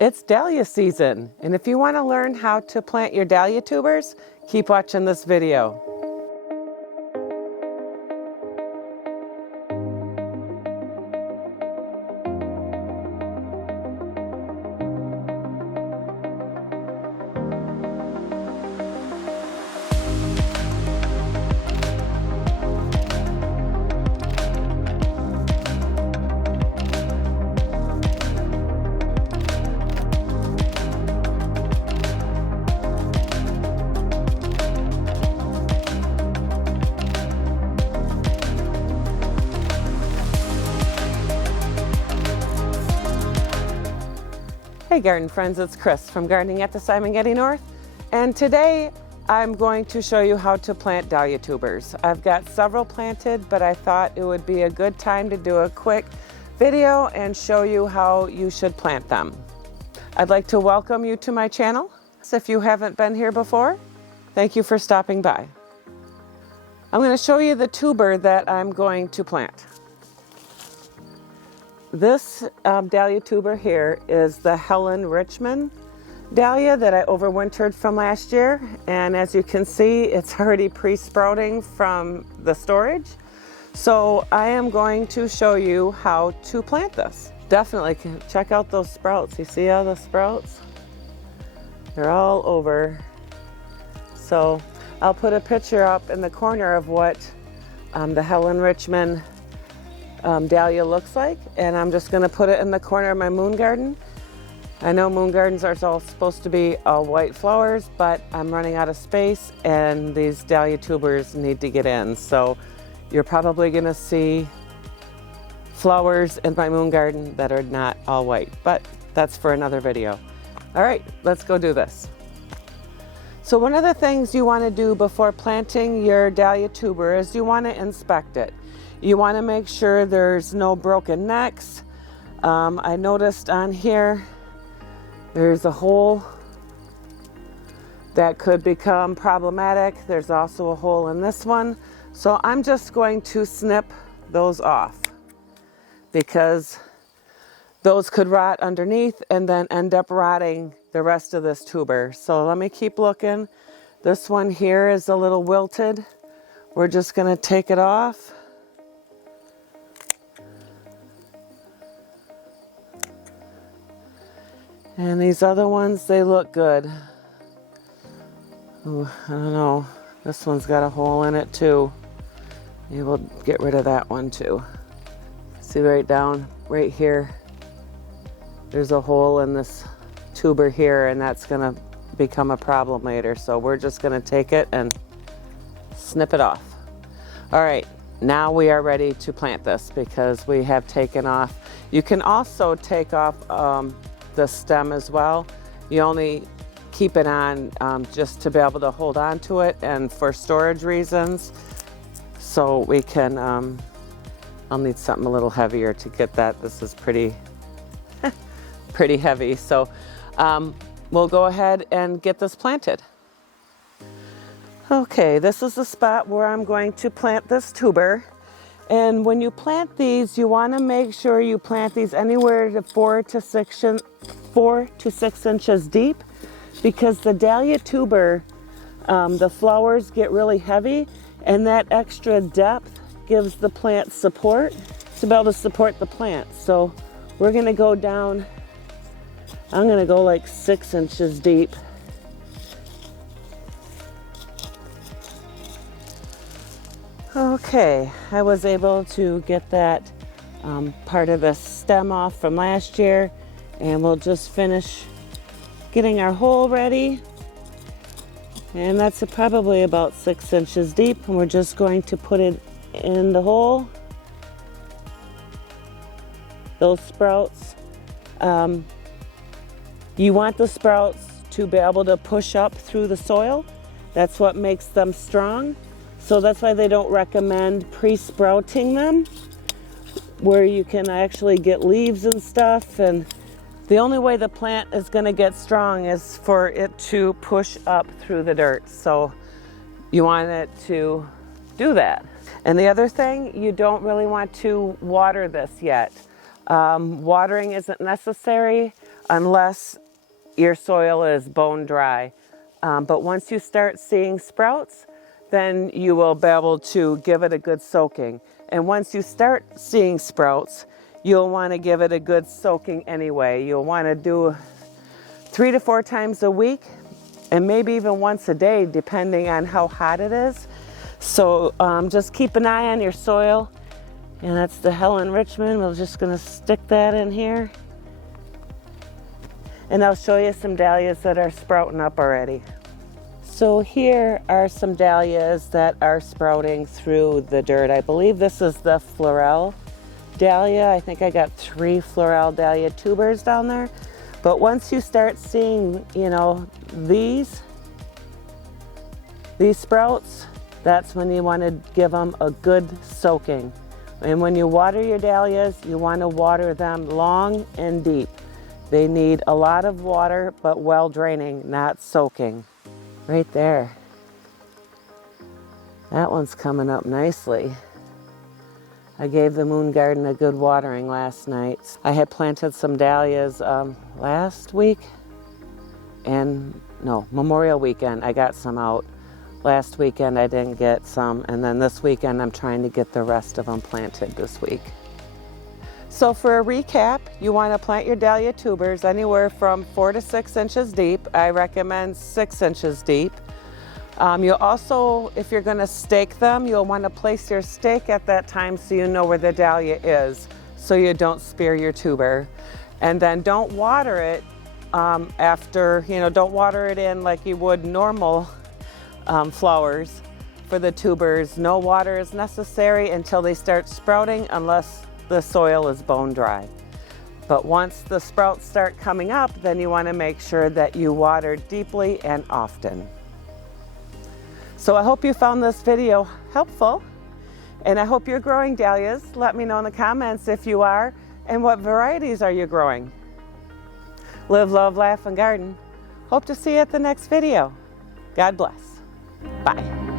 It's dahlia season, and if you want to learn how to plant your dahlia tubers, keep watching this video. Hey garden friends, it's Chris from Gardening at the Simongetti North, and today I'm going to show you how to plant dahlia tubers. I've got several planted, but I thought it would be a good time to do a quick video and show you how you should plant them. I'd like to welcome you to my channel. So if you haven't been here before, thank you for stopping by. I'm going to show you the tuber that I'm going to plant. This dahlia tuber here is the Helen Richmond dahlia that I overwintered from last year, and as you can see, it's already pre-sprouting from the storage. So I am going to show you how to plant this. Definitely check out those sprouts. You see all the sprouts? They're all over. So I'll put a picture up in the corner of what the Helen Richmond dahlia looks like, and I'm just going to put it in the corner of my moon garden. I know moon gardens are all supposed to be all white flowers, but I'm running out of space and these dahlia tubers need to get in. So you're probably going to see flowers in my moon garden that are not all white, but that's for another video. All right, let's go do this. So one of the things you want to do before planting your dahlia tuber is you want to inspect it. You want to make sure there's no broken necks. I noticed on here there's a hole that could become problematic. There's also a hole in this one. So I'm just going to snip those off because those could rot underneath and then end up rotting the rest of this tuber. So let me keep looking. This one here is a little wilted. We're just going to take it off. And these other ones, they look good. Ooh, I don't know. This one's got a hole in it too. Maybe we'll get rid of that one too. See right down, right here. There's a hole in this tuber here, and that's gonna become a problem later. So we're just gonna take it and snip it off. All right, now we are ready to plant this because we have taken off. You can also take off the stem as well. You only keep it on just to be able to hold on to it and for storage reasons. So we can, I'll need something a little heavier to get that. This is pretty, pretty heavy. So we'll go ahead and get this planted. Okay, this is the spot where I'm going to plant this tuber. And when you plant these, you want to make sure you plant these anywhere to 4 to 6 inches deep, because the dahlia tuber, the flowers get really heavy, and that extra depth gives the plant support to be able to support the plant. So we're going to go down, I'm going to go like 6 inches deep. Okay, I was able to get that part of the stem off from last year, and we'll just finish getting our hole ready. And that's probably about 6 inches deep, and we're just going to put it in the hole. Those sprouts, you want the sprouts to be able to push up through the soil. That's what makes them strong. So that's why they don't recommend pre-sprouting them, where you can actually get leaves and stuff. And the only way the plant is going to get strong is for it to push up through the dirt. So you want it to do that. And the other thing, you don't really want to water this yet. Watering isn't necessary. unless your soil is bone dry. But once you start seeing sprouts, then you will be able to give it a good soaking. And once you start seeing sprouts, you'll want to give it a good soaking anyway. You'll want to do 3 to 4 times a week, and maybe even once a day, depending on how hot it is. So just keep an eye on your soil. And that's the Helen Richmond. We're just gonna stick that in here. And I'll show you some dahlias that are sprouting up already. So here are some dahlias that are sprouting through the dirt. I believe this is the Floral Dahlia. I think I got 3 Floral Dahlia Tubers down there. But once you start seeing, you know, these sprouts, that's when you want to give them a good soaking. And when you water your dahlias, you want to water them long and deep. They need a lot of water, but well draining, not soaking. Right there. That one's coming up nicely. I gave the moon garden a good watering last night. I had planted some dahlias last week, and no, Memorial weekend I got some out. Last weekend I didn't get some, and then this weekend I'm trying to get the rest of them planted this week. So for a recap, you want to plant your Dahlia tubers anywhere from 4 to 6 inches deep. I recommend 6 inches deep. You'll also, if you're going to stake them, you'll want to place your stake at that time so you know where the dahlia is, so you don't spear your tuber. And then don't water it after, you know, don't water it in like you would normal flowers for the tubers. No water is necessary until they start sprouting unless the soil is bone dry. But once the sprouts start coming up, then you want to make sure that you water deeply and often. So I hope you found this video helpful, and I hope you're growing dahlias. Let me know in the comments if you are, and what varieties are you growing. Live, love, laugh, and garden. Hope to see you at the next video. God bless. Bye.